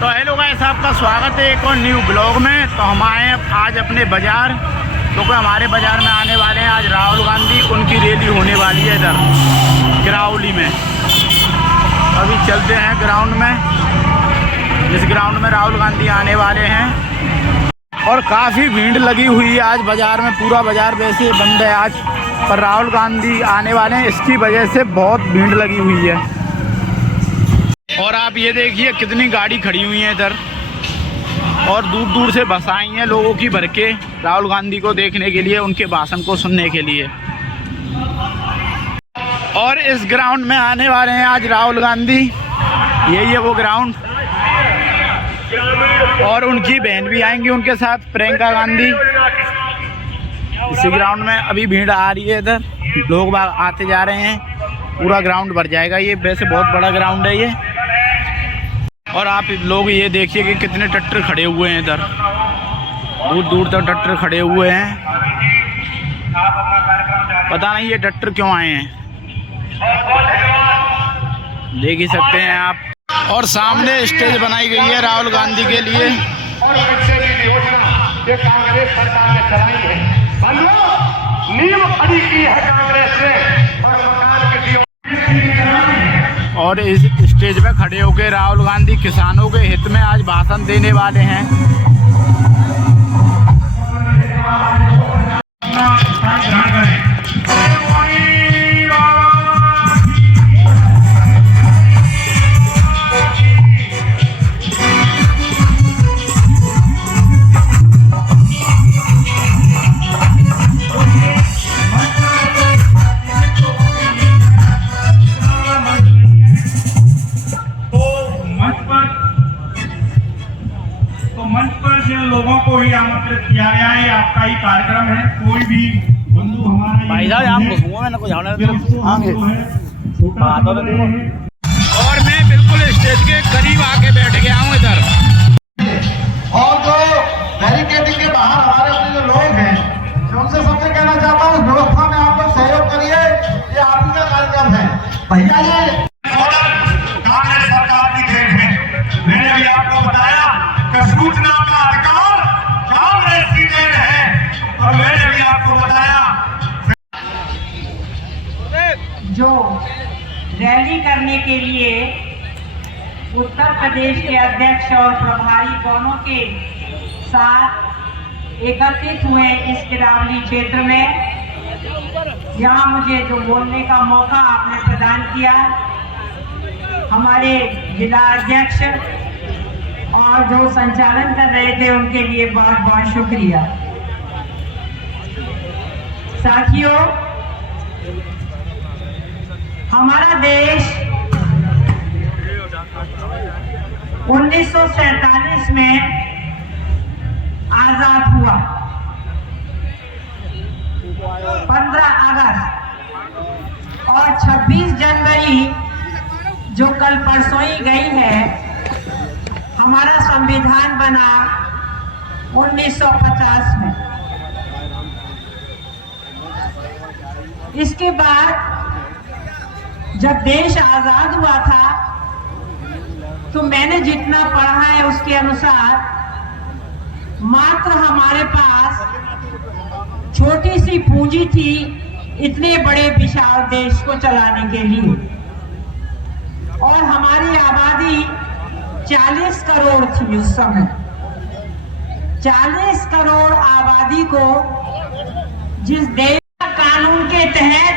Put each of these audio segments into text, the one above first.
तो hello guys, आपका स्वागत है एक और न्यू ब्लॉग में। तो हम आए हैं आज अपने बाज़ार, क्योंकि हमारे बाज़ार में आने वाले हैं आज राहुल गांधी। उनकी रैली होने वाली है इधर गिरावली में। अभी चलते हैं ग्राउंड में, जिस ग्राउंड में राहुल गांधी आने वाले हैं। और काफ़ी भीड़ लगी हुई है आज बाज़ार में। पूरा बाज़ार वैसे बंद है आज, पर राहुल गांधी आने वाले हैं, इसकी वजह से बहुत भीड़ लगी हुई है। और आप ये देखिए कितनी गाड़ी खड़ी हुई है इधर, और दूर दूर से बस आई हैं लोगों की भर के राहुल गांधी को देखने के लिए, उनके भाषण को सुनने के लिए। और इस ग्राउंड में आने वाले हैं आज राहुल गांधी। यही है वो ग्राउंड, और उनकी बहन भी आएंगी उनके साथ, प्रियंका गांधी। इसी ग्राउंड में अभी भीड़ आ रही है, इधर लोग बाग आते जा रहे हैं, पूरा ग्राउंड भर जाएगा। ये वैसे बहुत बड़ा ग्राउंड है ये। और आप लोग ये देखिए कि कितने ट्रैक्टर खड़े हुए हैं इधर, दूर दूर तक ट्रैक्टर खड़े हुए हैं। पता नहीं ये ट्रैक्टर क्यों आए हैं, देख ही सकते हैं आप। और सामने स्टेज बनाई गई है राहुल गांधी के लिए। कांग्रेस सरकार ने चलाई है, नींव खड़ी की है कांग्रेस ने, और मकान किसी और इस स्टेज पे खड़े होकर राहुल गांधी किसानों के हित में आज भाषण देने वाले हैं। लोगों को ही आमंत्रित किया गया है। आपका ही कार्यक्रम है। कोई भी बंधु हमारा भाई साहब आप और मैं बिल्कुल स्टेज के करीब आके बैठ गया हूँ इधर। और जो बैरिकेडिंग के बाहर हमारे अपने जो लोग हैं, उनसे सबसे कहना चाहता हूँ, व्यवस्था में आप लोग सहयोग करिए। ये आप ही का कार्यक्रम है भैया। ये कांग्रेस सरकार की देन है। मैंने भी आपको बताया कि सूचना का अधिकार कांग्रेस की देन है, और मैंने भी आपको बताया जो रैली करने के लिए उत्तर प्रदेश के अध्यक्ष और प्रभारी दोनों के साथ एकत्रित हुए इस गिरावली क्षेत्र में। यहाँ मुझे जो बोलने का मौका आपने प्रदान किया, हमारे जिला अध्यक्ष और जो संचालन कर रहे थे उनके लिए बहुत बहुत शुक्रिया। साथियों, हमारा देश 1947 में आजाद हुआ। 15 अगस्त और 26 जनवरी जो कल परसों ही गई है, हमारा संविधान बना 1950 में। इसके बाद जब देश आजाद हुआ था, तो मैंने जितना पढ़ा है उसके अनुसार मात्र हमारे पास छोटी सी पूंजी थी इतने बड़े विशाल देश को चलाने के लिए। और हमारी आबादी 40 करोड़ थी उस समय। 40 करोड़ आबादी को जिस देश कानून के तहत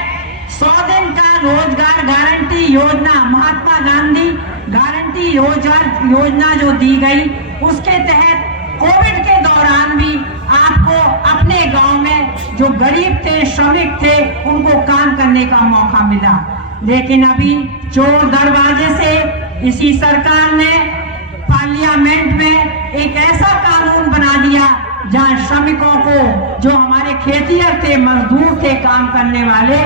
100 दिन का रोजगार गारंटी योजना, महात्मा गांधी गारंटी योजना जो दी गई, उसके तहत कोविड के दौरान भी आपको अपने गांव में जो गरीब थे, श्रमिक थे, उनको काम करने का मौका मिला। लेकिन अभी चोर दरवाजे से इसी सरकार ने पार्लियामेंट में एक ऐसा कानून बना दिया जहां श्रमिकों को, जो हमारे खेतिहर थे, मजदूर थे, काम करने वाले,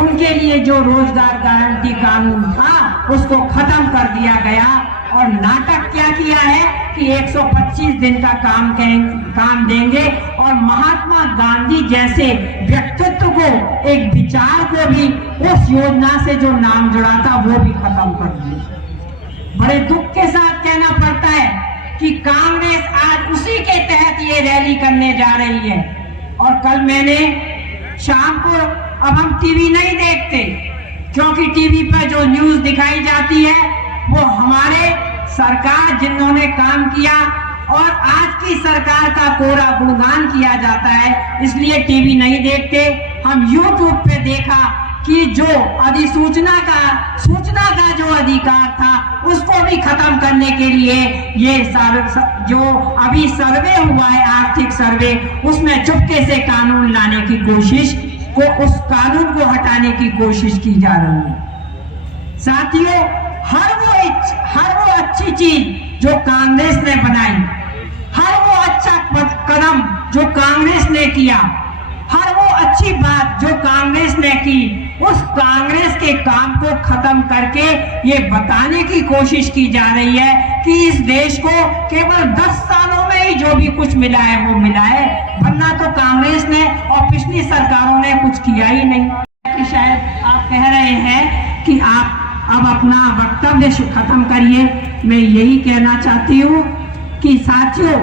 उनके लिए जो रोजगार गारंटी कानून था उसको खत्म कर दिया गया। और नाटक क्या किया है कि 125 दिन का काम देंगे, और महात्मा गांधी जैसे व्यक्तित्व को, एक विचार को भी उस योजना से जो नाम जुड़ा था वो भी खत्म कर दिया। बड़े दुख के साथ कहना पड़ता है कि कांग्रेस आज उसी के तहत ये रैली करने जा रही है। और कल मैंने शाम को, अब हम टीवी नहीं देखते क्योंकि टीवी पर जो न्यूज दिखाई जाती है वो हमारे सरकार जिन्होंने काम किया और आज की सरकार का कोरा गुणगान किया जाता है, इसलिए टीवी नहीं देखते। हम यूट्यूब पे देखा कि जो सूचना का जो अधिकार था उसको भी खत्म करने के लिए ये जो अभी सर्वे हुआ है, आर्थिक सर्वे, उसमें चुपके से कानून लाने की कोशिश उस कानून को हटाने की कोशिश की जा रही है। साथियों, हर वो अच्छी चीज जो कांग्रेस ने बनाई, हर वो अच्छा कदम जो कांग्रेस ने किया, हर वो अच्छी बात जो कांग्रेस ने की, उस कांग्रेस के काम को खत्म करके ये बताने की कोशिश की जा रही है कि इस देश को केवल 10 सालों में ही जो भी कुछ मिला है वो मिला है, वरना तो कांग्रेस ने और पिछली सरकारों ने कुछ किया ही नहीं। कि शायद आप कह रहे हैं कि आप अब अपना वक्तव्य खत्म करिए। मैं यही कहना चाहती हूँ कि साथियों,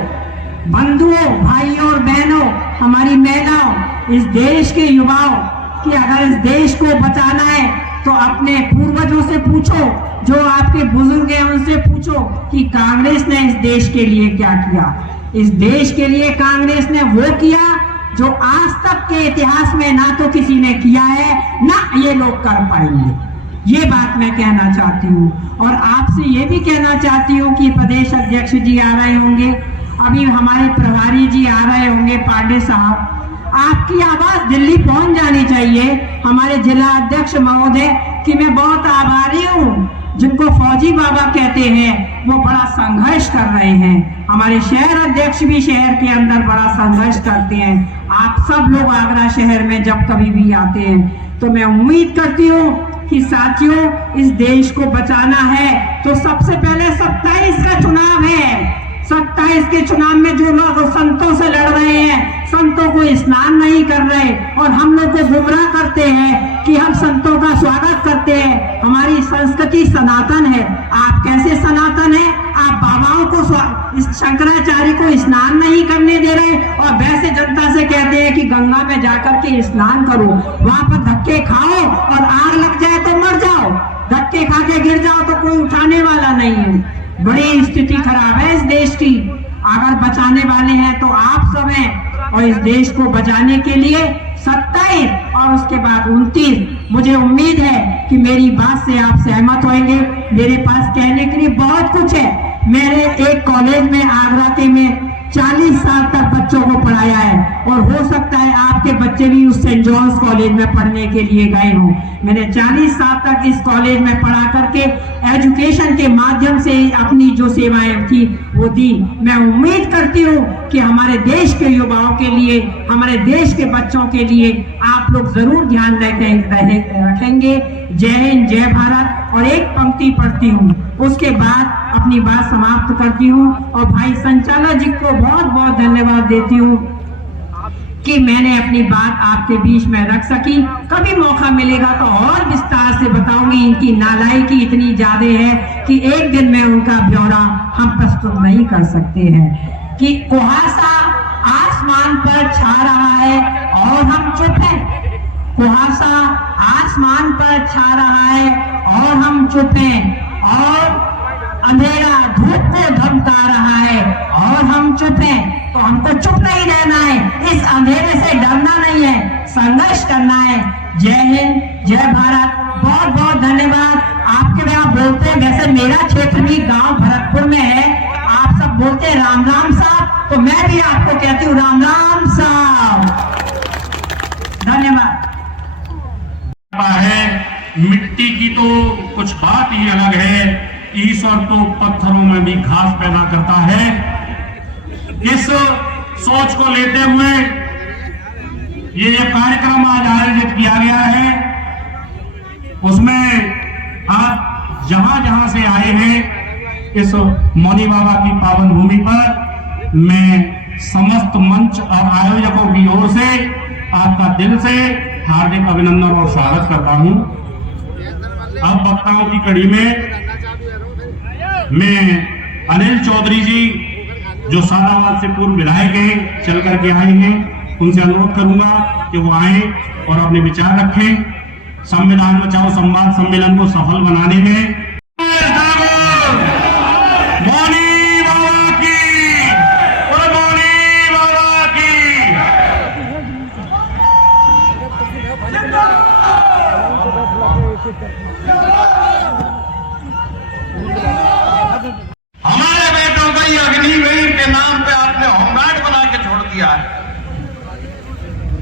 बंधुओं, भाइयों और बहनों, हमारी महिलाओं, इस देश के युवाओं, कि अगर इस देश को बचाना है तो अपने पूर्वजों से पूछो, जो आपके बुजुर्ग हैं उनसे पूछो कि कांग्रेस ने इस देश के लिए क्या किया। इस देश के लिए कांग्रेस ने वो किया जो आज तक के इतिहास में ना तो किसी ने किया है, ना ये लोग कर पाएंगे। ये बात मैं कहना चाहती हूँ। और आपसे ये भी कहना चाहती हूँ कि प्रदेश अध्यक्ष जी आ रहे होंगे, अभी हमारे प्रभारी जी आ रहे होंगे, पांडे साहब, आपकी आवाज दिल्ली पहुंच जानी चाहिए हमारे जिला अध्यक्ष महोदय कि मैं बहुत आभारी हूँ, जिनको फौजी बाबा कहते हैं, वो बड़ा संघर्ष कर रहे हैं। हमारे शहर अध्यक्ष भी शहर के अंदर बड़ा संघर्ष करते हैं। आप सब लोग आगरा शहर में जब कभी भी आते हैं तो मैं उम्मीद करती हूँ कि साथियों, इस देश को बचाना है तो सबसे पहले 27 का चुनाव है। 27 के चुनाव में जो लोग संतों से लड़ रहे हैं, संतों को स्नान नहीं कर रहे और हम लोग को गुमराह करते हैं कि हम संतों का स्वागत करते हैं। हमारी संस्कृति सनातन है। आप कैसे सनातन है? आप बाबाओं को, शंकराचार्य को स्नान नहीं करने दे रहे और वैसे जनता से कहते हैं कि गंगा में जाकर के स्नान करो, वहां पर धक्के खाओ और आग लग जाए तो मर जाओ, धक्के खा के गिर जाओ तो कोई उठाने वाला नहीं है। बड़ी स्थिति खराब है इस देश की। अगर बचाने वाले हैं तो आप सब हैं, और इस देश को बचाने के लिए 27 और उसके बाद 29, मुझे उम्मीद है कि मेरी बात से आप सहमत होंगे। मेरे पास कहने के लिए बहुत कुछ है। मैंने एक कॉलेज में आगरा के में 40 साल तक बच्चों को पढ़ाया है और हो सकता है आपके बच्चे भी उस सेंट जॉन्स कॉलेज में पढ़ने के लिए गए हों। मैंने 40 साल तक इस कॉलेज में पढ़ा करके एजुकेशन के माध्यम से अपनी जो सेवाएं थी वो दी। मैं उम्मीद करती हूँ कि हमारे देश के युवाओं के लिए, हमारे देश के बच्चों के लिए आप लोग जरूर ध्यान रखेंगे। जय हिंद, जय भारत। और एक पंक्ति पढ़ती हूँ, उसके बाद अपनी बात समाप्त करती हूँ। और भाई संचालक जी को बहुत बहुत धन्यवाद देती हूँ कि मैंने अपनी बात आपके बीच में रख सकी। कभी मौका मिलेगा तो और विस्तार से बताऊंगी। इनकी नालायकी इतनी ज्यादा है कि एक दिन में उनका ब्यौरा हम प्रस्तुत नहीं कर सकते हैं। कि कुहासा आसमान पर छा रहा है और हम चुप हैं। कुहासा आसमान पर छा रहा है और हम चुप हैं। और अंधेरा धूप को धमका रहा है और हम चुप हैं। तो हमको चुप नहीं रहना है, इस अंधेरे से डरना नहीं है, संघर्ष करना है। जय हिंद, जय भारत। बहुत बहुत धन्यवाद। आपके यहाँ बोलते हैं, वैसे मेरा क्षेत्र भी गांव भरतपुर में है, आप सब बोलते हैं राम राम साहब, तो मैं भी आपको कहती हूँ राम राम साहब। धन्यवाद। है मिट्टी की तो कुछ बात ही अलग है, ईश्वर तो पत्थरों में भी घास पैदा करता है। इस सोच को लेते हुए ये कार्यक्रम आज आयोजित किया गया है, उसमें आप जहां जहां से आए हैं, इस मौनी बाबा की पावन भूमि पर मैं समस्त मंच और आयोजकों की ओर से आपका दिल से हार्दिक अभिनंदन और स्वागत करता हूं। अब वक्ताओं की कड़ी में मैं अनिल चौधरी जी जो सादाबाद से पूर्व विधायक हैं, चल करके आए हैं, उनसे अनुरोध करूंगा कि वो आए और अपने विचार रखें। संविधान बचाओ संवाद सम्मेलन को सफल बनाने में मौनी बाबा की और मौनी बाबा की हमारे बेटों का ये अग्निवीर के नाम पे आपने होमगार्ड बना के छोड़ दिया है।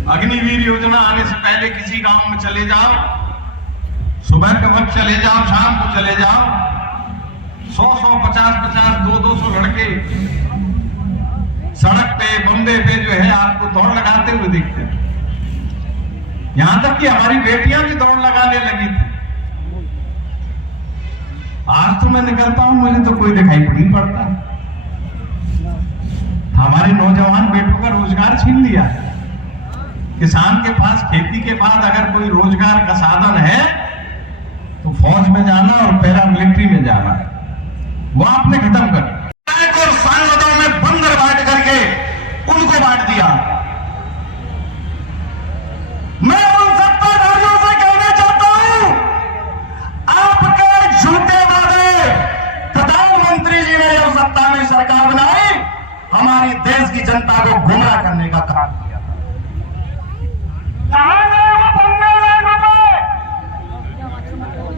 अग्निवीर योजना आने से पहले किसी गांव में चले जाओ, सुबह के वक्त चले जाओ, शाम को चले जाओ, 100 50 200 लड़के सड़क पे बम्बे पे जो है आपको दौड़ लगाते हुए दिखते हैं। यहां तक कि हमारी बेटियां भी दौड़ लगाने लगी थी। आज तो मैं निकलता हूं, मुझे तो कोई दिखाई नहीं पड़ता। हमारे नौजवान बेटों का रोजगार छीन लिया है। किसान के पास खेती के बाद अगर कोई रोजगार का साधन है तो फौज में जाना और पैरामिलिट्री में जाना, वो आपने खत्म कर दिया और सांसदों में बंदर बांट करके उनको बांट दिया। मैं उन सत्ताधारियों से कहना चाहता हूं, आपके झूठे वादे प्रधानमंत्री जी ने जब सत्ता में सरकार बनाई, हमारी देश की जनता को गुमराह करने का काम किया।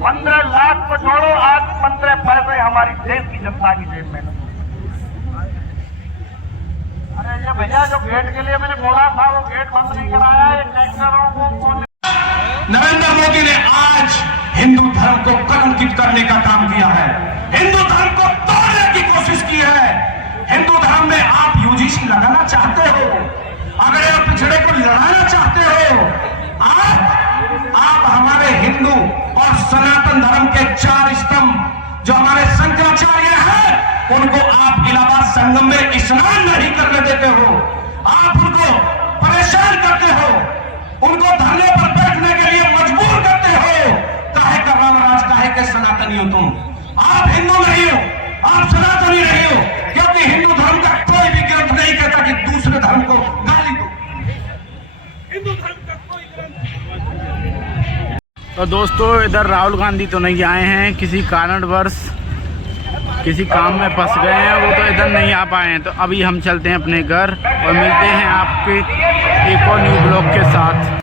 15 लाख को छोड़ो, आज 15 पैसे हमारी देश की जनता की जेब में। अरे ये भैया जो गेट के लिए मैंने बोला था वो गेट बंद नहीं कराया, ये ट्रैक्टरों को नरेंद्र मोदी ने आज हिंदू धर्म को कलंकित करने का काम किया है, हिंदू धर्म को तोड़ने की कोशिश की है। हिंदू धर्म में आप यूजीसी लगाना चाहते हो, अगर आप पिछड़े को लड़ाना चाहते हो, आप हमारे हिंदू और सनातन धर्म के 4 स्तंभ जो हमारे शंकराचार्य हैं, उनको आप इलाहाबाद संगम में स्नान नहीं करने देते हो, आप उनको परेशान करते हो, उनको धरने पर बैठने के लिए मजबूर करते हो। काहे का रामराज, काहे के सनातनी हो तुम? आप हिंदू नहीं हो, आप सनातनी नहीं हो, क्योंकि हिंदू धर्म का कोई भी ग्रंथ नहीं कहता कि दूसरे धर्म को गाली दो। हिंदू धर्म का कोई ग्रंथ। तो दोस्तों, इधर राहुल गांधी तो नहीं आए हैं, किसी कारणवश किसी काम में फंस गए हैं, वो तो इधर नहीं आ पाए हैं। तो अभी हम चलते हैं अपने घर और मिलते हैं आपके एक और न्यू ब्लॉग के साथ।